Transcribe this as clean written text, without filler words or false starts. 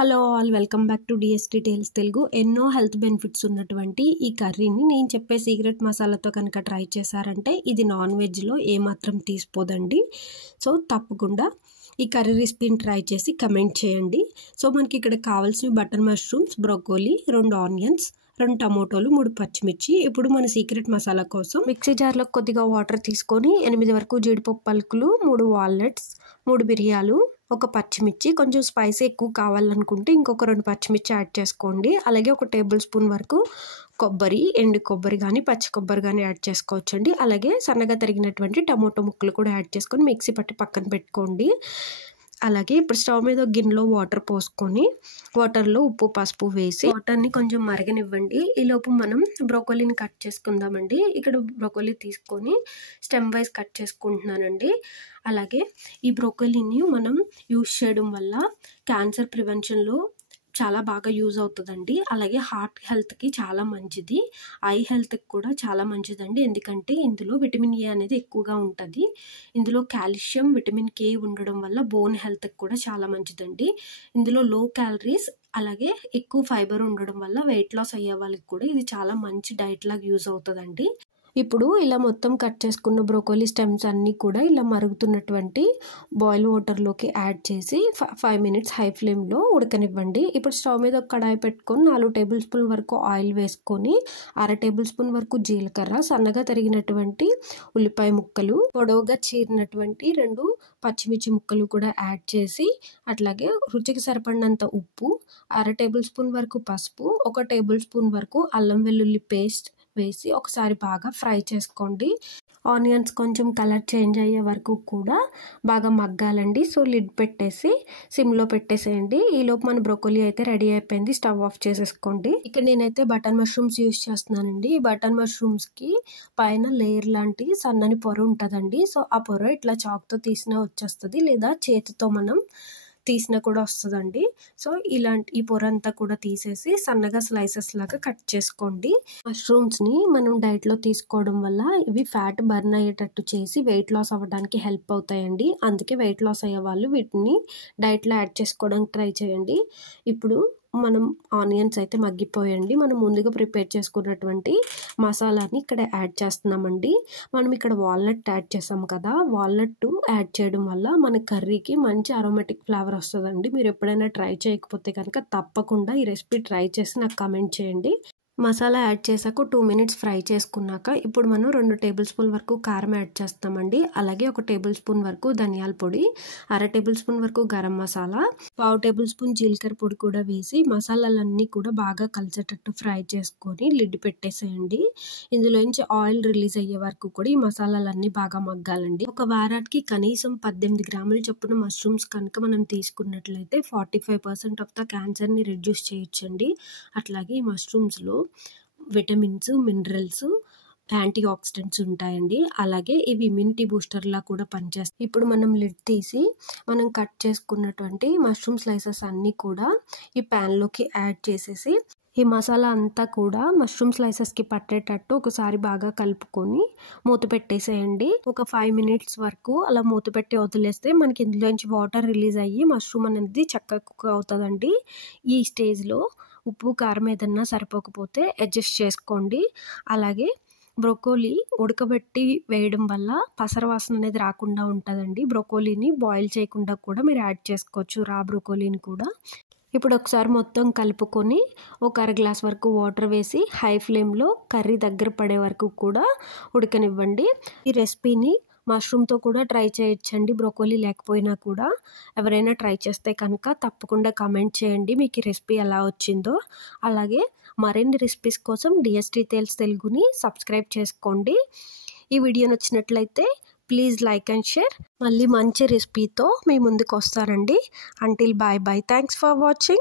Hello all, welcome back to DST tales Telugu. ఎన్నో health benefits ఉన్నటువంటి ఈ కర్రీని నేను చెప్పే సీక్రెట్ మసాలాతో కనుక ట్రై చేశారంటే ఇది నాన్ వెజ్లో ఏమాత్రం తీసిపోదండి. సో తప్పకుండా ఈ కర్రీ రెసిపీని ట్రై చేసి కమెంట్ చేయండి. సో మనకి ఇక్కడ కావాల్సిన బటర్ మష్రూమ్స్, బ్రోకోలీ, 2 ఆనియన్స్, 2 టమోటాలు, 3 పచ్చిమిర్చి. ఇప్పుడు మన సీక్రెట్ మసాలా కోసం మిక్సీ జార్లో కొద్దిగా వాటర్ తీసుకొని 8 వరకు జీడిపప్పు పలుకులు, 3 వాల్నట్స్, 3 మిరియాలు, 1 పచ్చిమిర్చి, కొంచెం స్పైసీ ఎక్కువ కావాలనుకుంటే ఇంకొక 2 పచ్చిమిర్చి యాడ్ చేసుకోండి. అలాగే 1 టేబుల్ స్పూన్ వరకు కొబ్బరి, ఎండు కొబ్బరి కానీ పచ్చి కొబ్బరి కానీ యాడ్ చేసుకోవచ్చండి. అలాగే సన్నగా తరిగినటువంటి టమోటో ముక్కలు కూడా యాడ్ చేసుకొని మిక్సీ పట్టి పక్కన పెట్టుకోండి. అలాగే ఇప్పుడు స్టవ్ మీద ఒక గిన్నెలో వాటర్ పోసుకొని వాటర్లో ఉప్పు, పసుపు వేసి వాటర్ని కొంచెం మరగనివ్వండి. ఈలోపు మనం బ్రోకోలీని కట్ చేసుకుందామండి. ఇక్కడ బ్రోకోలీ తీసుకొని స్టెమ్ వైజ్ కట్ చేసుకుంటున్నానండి. అలాగే ఈ బ్రోకోలీని మనం యూజ్ చేయడం వల్ల క్యాన్సర్ ప్రివెన్షన్లో చాలా బాగా యూజ్ అవుతుందండి. అలాగే హార్ట్ హెల్త్కి చాలా మంచిది, ఐ హెల్త్కి కూడా చాలా మంచిదండి. ఎందుకంటే ఇందులో విటమిన్ ఏ అనేది ఎక్కువగా ఉంటుంది. ఇందులో కాల్షియం, విటమిన్ కే ఉండడం వల్ల బోన్ హెల్త్కి కూడా చాలా మంచిదండి. ఇందులో లో క్యాలరీస్ అలాగే ఎక్కువ ఫైబర్ ఉండడం వల్ల వెయిట్ లాస్ అయ్యే వాళ్ళకి కూడా ఇది చాలా మంచి డైట్ లాగా యూజ్ అవుతుందండి. ఇప్పుడు ఇలా మొత్తం కట్ చేసుకున్న బ్రోకోలీ స్టెమ్స్ అన్నీ కూడా ఇలా మరుగుతున్నటువంటి బాయిల్ వాటర్లోకి యాడ్ చేసి 5 మినిట్స్ హై ఫ్లేమ్లో ఉడకనివ్వండి. ఇప్పుడు స్టవ్ మీద ఒక కడాయి పెట్టుకొని 4 టేబుల్ స్పూన్ వరకు ఆయిల్ వేసుకొని 1/2 టేబుల్ స్పూన్ వరకు జీలకర్ర, సన్నగా తరిగినటువంటి ఉల్లిపాయ ముక్కలు, పొడవుగా చీరినటువంటి 2 పచ్చిమిర్చి ముక్కలు కూడా యాడ్ చేసి అట్లాగే రుచికి సరిపడినంత ఉప్పు, 1/2 టేబుల్ స్పూన్ వరకు పసుపు, 1 టేబుల్ స్పూన్ వరకు అల్లం వెల్లుల్లి పేస్ట్ వేసి ఒకసారి బాగా ఫ్రై చేసుకోండి. ఆనియన్స్ కొంచెం కలర్ చేంజ్ అయ్యే వరకు కూడా బాగా మగ్గాలండి. సో లిడ్ పెట్టేసి సిమ్లో పెట్టేసేయండి. ఈలోపు మన బ్రోకోలీ అయితే రెడీ అయిపోయింది. స్టవ్ ఆఫ్ చేసేసుకోండి. ఇక్కడ నేనైతే బటర్ మష్రూమ్స్ యూజ్ చేస్తున్నానండి. ఈ బటర్ మష్రూమ్స్కి పైన లేయర్ లాంటి సన్నని పొర ఉంటుందండి. సో ఆ పొర ఇట్లా చాక్తో తీసినా వచ్చేస్తుంది, లేదా చేతితో మనం తీసినా కూడా వస్తుందండి. సో ఈ పొర అంతా కూడా తీసేసి సన్నగా స్లైసెస్ లాగా కట్ చేసుకోండి. మష్రూమ్స్ని మనం డైట్లో తీసుకోవడం వల్ల ఇవి ఫ్యాట్ బర్న్ అయ్యేటట్టు చేసి వెయిట్ లాస్ అవ్వడానికి హెల్ప్ అవుతాయండి. అందుకే వెయిట్ లాస్ అయ్యే వాళ్ళు వీటిని డైట్లో యాడ్ చేసుకోవడానికి ట్రై చేయండి. ఇప్పుడు మనం ఆనియన్స్ అయితే మగ్గిపోయండి. మనం ముందుగా ప్రిపేర్ చేసుకున్నటువంటి మసాలాని ఇక్కడ యాడ్ చేస్తున్నామండి. మనం ఇక్కడ వాల్నట్ యాడ్ చేసాం కదా, వాల్నట్ యాడ్ చేయడం వల్ల మన కర్రీకి మంచి అరోమాటిక్ ఫ్లేవర్ వస్తుందండి. మీరు ఎప్పుడైనా ట్రై చేయకపోతే కనుక తప్పకుండా ఈ రెసిపీ ట్రై చేసి నాకు కామెంట్ చేయండి. మసాలా యాడ్ చేశాక 2 మినిట్స్ ఫ్రై చేసుకున్నాక ఇప్పుడు మనం 2 టేబుల్ స్పూన్ వరకు కారం యాడ్ చేస్తామండి. అలాగే 1 టేబుల్ స్పూన్ వరకు ధనియాల పొడి, 1/2 టేబుల్ స్పూన్ వరకు గరం మసాలా, 1/2 టేబుల్ స్పూన్ జీలకర్ర పొడి కూడా వేసి మసాలాలన్నీ కూడా బాగా కలిసేటట్టు ఫ్రై చేసుకొని లిడ్ పెట్టేసేయండి. ఇందులోంచి ఆయిల్ రిలీజ్ అయ్యే వరకు కూడా ఈ మసాలాలన్నీ బాగా మగ్గాలండి. ఒక వారానికి కనీసం 18 గ్రాముల చొప్పున మష్రూమ్స్ కనుక మనం తీసుకున్నట్లయితే 45% ఆఫ్ ద క్యాన్సర్ని రిడ్యూస్ చేయొచ్చండి. అట్లాగే ఈ మష్రూమ్స్లో విటమిన్స్, మినరల్స్, యాంటీ ఆక్సిడెంట్స్ ఉంటాయండి. అలాగే ఇవి ఇమ్యూనిటీ బూస్టర్లా కూడా పనిచేస్తాయి. ఇప్పుడు మనం లిడ్ తీసి మనం కట్ చేసుకున్నటువంటి మష్రూమ్ స్లైసెస్ అన్నీ కూడా ఈ ప్యాన్లోకి యాడ్ చేసేసి ఈ మసాలా అంతా కూడా మష్రూమ్ స్లైసెస్కి పట్టేటట్టు ఒకసారి బాగా కలుపుకొని మూత పెట్టేసేయండి. ఒక 5 మినిట్స్ వరకు అలా మూత పెట్టి వదిలేస్తే మనకి ఇందులోంచి వాటర్ రిలీజ్ అయ్యి మష్రూమ్ అనేది చక్కగా కుక్ అవుతుందండి. ఈ స్టేజ్లో ఉప్పు, కారం ఏదన్నా సరిపోకపోతే అడ్జస్ట్ చేసుకోండి. అలాగే బ్రోకోలీ ఉడకబెట్టి వేయడం వల్ల పసర వాసన అనేది రాకుండా ఉంటుందండి. బ్రోకోలీని బాయిల్ చేయకుండా కూడా మీరు యాడ్ చేసుకోవచ్చు, రా బ్రోకోలీని కూడా. ఇప్పుడు ఒకసారి మొత్తం కలుపుకొని ఒక 1/2 గ్లాస్ వరకు వాటర్ వేసి హై ఫ్లేమ్లో కర్రీ దగ్గర పడే వరకు కూడా ఉడకనివ్వండి. ఈ రెసిపీని మష్రూమ్తో కూడా ట్రై చేయొచ్చండి, బ్రోకోలీ లేకపోయినా కూడా. ఎవరైనా ట్రై చేస్తే కనుక తప్పకుండా కామెంట్ చేయండి మీకు ఈ రెసిపీ ఎలా వచ్చిందో. అలాగే మరిన్ని రెసిపీస్ కోసం డిఎస్టీ టేల్స్ తెలుగుని సబ్స్క్రైబ్ చేసుకోండి. ఈ వీడియో నచ్చినట్లయితే ప్లీజ్ లైక్ అండ్ షేర్. మళ్ళీ మంచి రెసిపీతో మీ ముందుకు వస్తానండి. Until bye bye. Thanks for watching.